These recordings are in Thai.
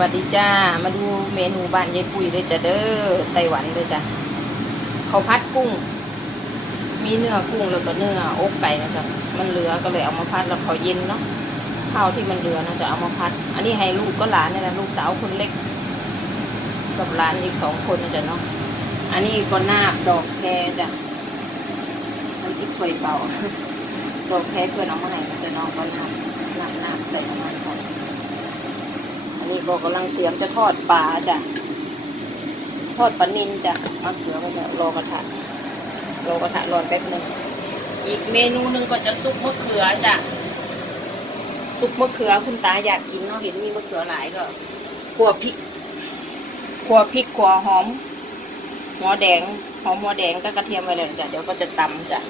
วัสดีจ้า มาดูเมนูบ้านยายปุ๋ยเลยจ้ะเด้อไต้หวันเลยจ้ะเขาพัดกุ้ง มีเนื้อกุ้งแล้วก็เนื้ออกไก่นะจ๊ะมันเหลือก็เลยเอามาพัดแล้วเขาเย็นเนาะข้าวที่มันเหลือนะจะเอามาพัด อันนี้ให้ลูกก็หลานนี่แหละลูกสาวคนเล็ก กับหลานอีกสองคนนะจ๊ะเนาะอันนี้ก็นาบดอกแคจ้ะน้ำพริกไฟเป่าดอกแคเพื่อนเอามาให้นะจ๊ะเนาะก็นาบนาบนาบใส่ประมาณก่อ บอกกำลังเตรียมจะทอดปลาจ้ะ ทอดปลานินจ้ะมะเขือไว้แล้วรอกระทะรอกระทะร้อนแป๊บนึงอีกเมนูหนึ่งก็จะซุปมะเขือจ้ะ ซุปมะเขือคุณตาอยากกินเนาะเห็นมีมะเขือหลายก็ขัวพริกขัวพริกขัวหอมหัวแดงหอมหัวแดงก็กระเทียมไว้เลยจ้ะเดี๋ยวก็จะตำจ้ะ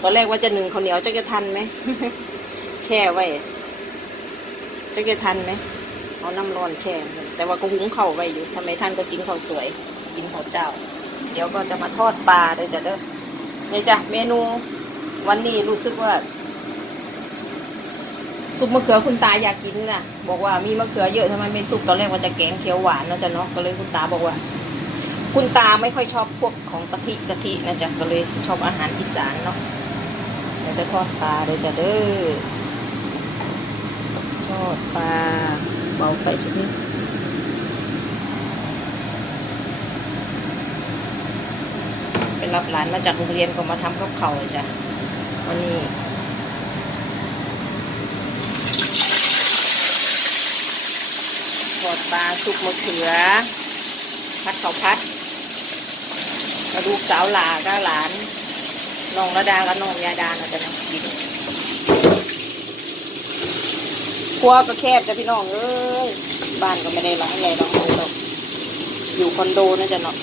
ตอนแรกว่าจะหนึ่งข้าวเหนียวจะจะทันไหมแช่ไว้จะจะทันไหม เอาน้ำร้อนแช่แต่ว่าก็หุงข้าวไว้อยู่ทำไมท่านก็กินข้าวสวย กินข้าวเจ้า เดี๋ยวก็จะมาทอดปลาเลยจ้ะเด้อเนี่ยจ้ะเมนูวันนี้รู้สึกว่าซุปมะเขือคุณตาอยากกินน่ะบอกว่ามีมะเขือเยอะทำไมไม่ซุปตอนแรกว่าจะแกงเขียวหวานเนาะจ้ะเนาะก็เลยคุณตาบอกว่า คุณตาไม่ค่อยชอบพวกของกะทิกะทินะจ๊ะก็เลยชอบอาหารอีสานเนาะเดี๋ยวจะทอดปลาเลยจ้ะเด้อ ทอดปลา เบาไฟชุดนี้ ไปรับหลานมาจากโรงเรียนก็มาทำกับเขาวจ้ะ วันนี้ทอดปลาสุกมะเขือ พัดข้าวพัดกระดูกสาวหลาก็หลานน้องระดากับน้องยาดานะจ๊ะนะกิน ครัวก็แคบจ้ะพี่น้องเอ้ยบ้านก็ไม่ได้หลังใหญ่หลังหรอกอยู่คอนโดนะจ๊ะเนาะ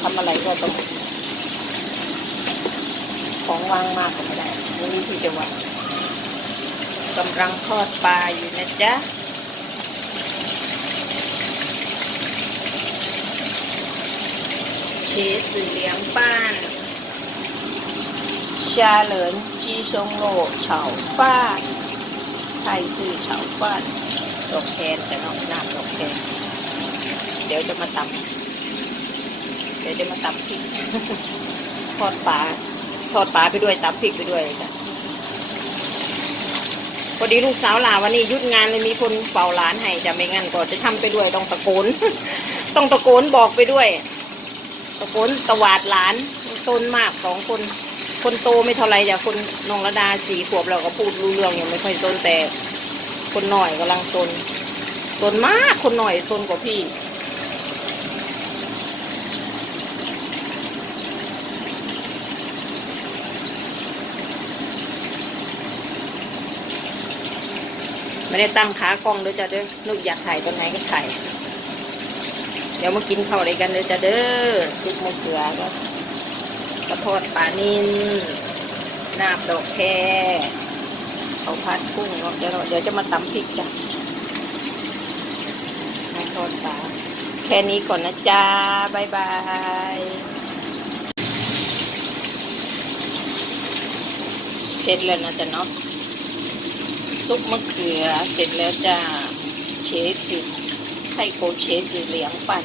ทำอะไรก็ต้องของวางมากก็ไม่ได้ไม่รู้ที่จะวางกำลังทอดปลาอยู่นะจ๊ะเชสสื่อเลี้ยงป้านชาเหลินจี ไทยซื้อเฉาฟ้านดอกแคนจะนอกน้ำดอกแคนเดี๋ยวจะมาตำเดี๋ยวจะมาตำพริกทอดปลาทอดปลาไปด้วยตำพริกไปด้วยจ้ะพอดีลูกสาวลาวันนี้หยุดงานเลยมีคนเป่าร้านให้จะไม่งั้นก็จะทำไปด้วยต้องตะโกน ต้องตะโกนบอกไปด้วย ตะโกนตวาดหลานซนมากสองคน คนโตไม่เท่าไรจ้ะคนนองระดาสี่ขวบเราก็พูดรู้เรื่องยังไม่ค่อยโซนแต่ คนหน่อยกำลังโซนโซนมากคนหน่อยโซนกว่าพี่ไม่ได้ตั้งขากล้องด้วยจ้ะเด้อนึกอยากถ่ายตอนไหนก็ถ่าย เดี๋ยวมากินข้าวอะไรกันเลยจ้ะเด้อซุปมะเขือก็ กระทอดปลานินนาบดอกแคเขาวผัดกุ้งเดี๋ยวเดี๋ยวจะมาตำพริกจ้ะมาทอดปลาแค่นี้ก่อนนะจ๊ะบายบายเสร็จแล้วนะจ๊ะเนาะซุปมะเขือเสร็จแล้วจ้าเชฟสิไทโกเชฟสิเหลียงปั่น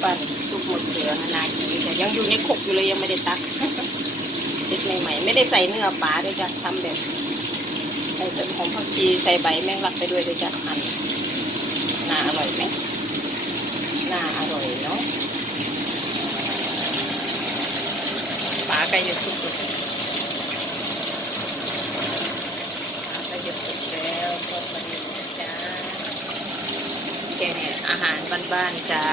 เหลียงปั่นซุปมะเขือนาทีแต่ยังอยู่ในขกอยู่เลยยังไม่ได้ตักเสร็จใหม่ๆไม่ได้ใส่เนื้อปลาด้วยจ้ะทำแบบใส่ต้นหอมผักชีใส่ใบแมงลักไปด้วยด้วยจ้ะอันน่าอร่อยไหมน่าอร่อยเนาะปลาไก่จะสุกๆก็จะสร็จแล้วก็มดูนะจ๊ะแกเนี่ยอาหารบ้านๆจ้า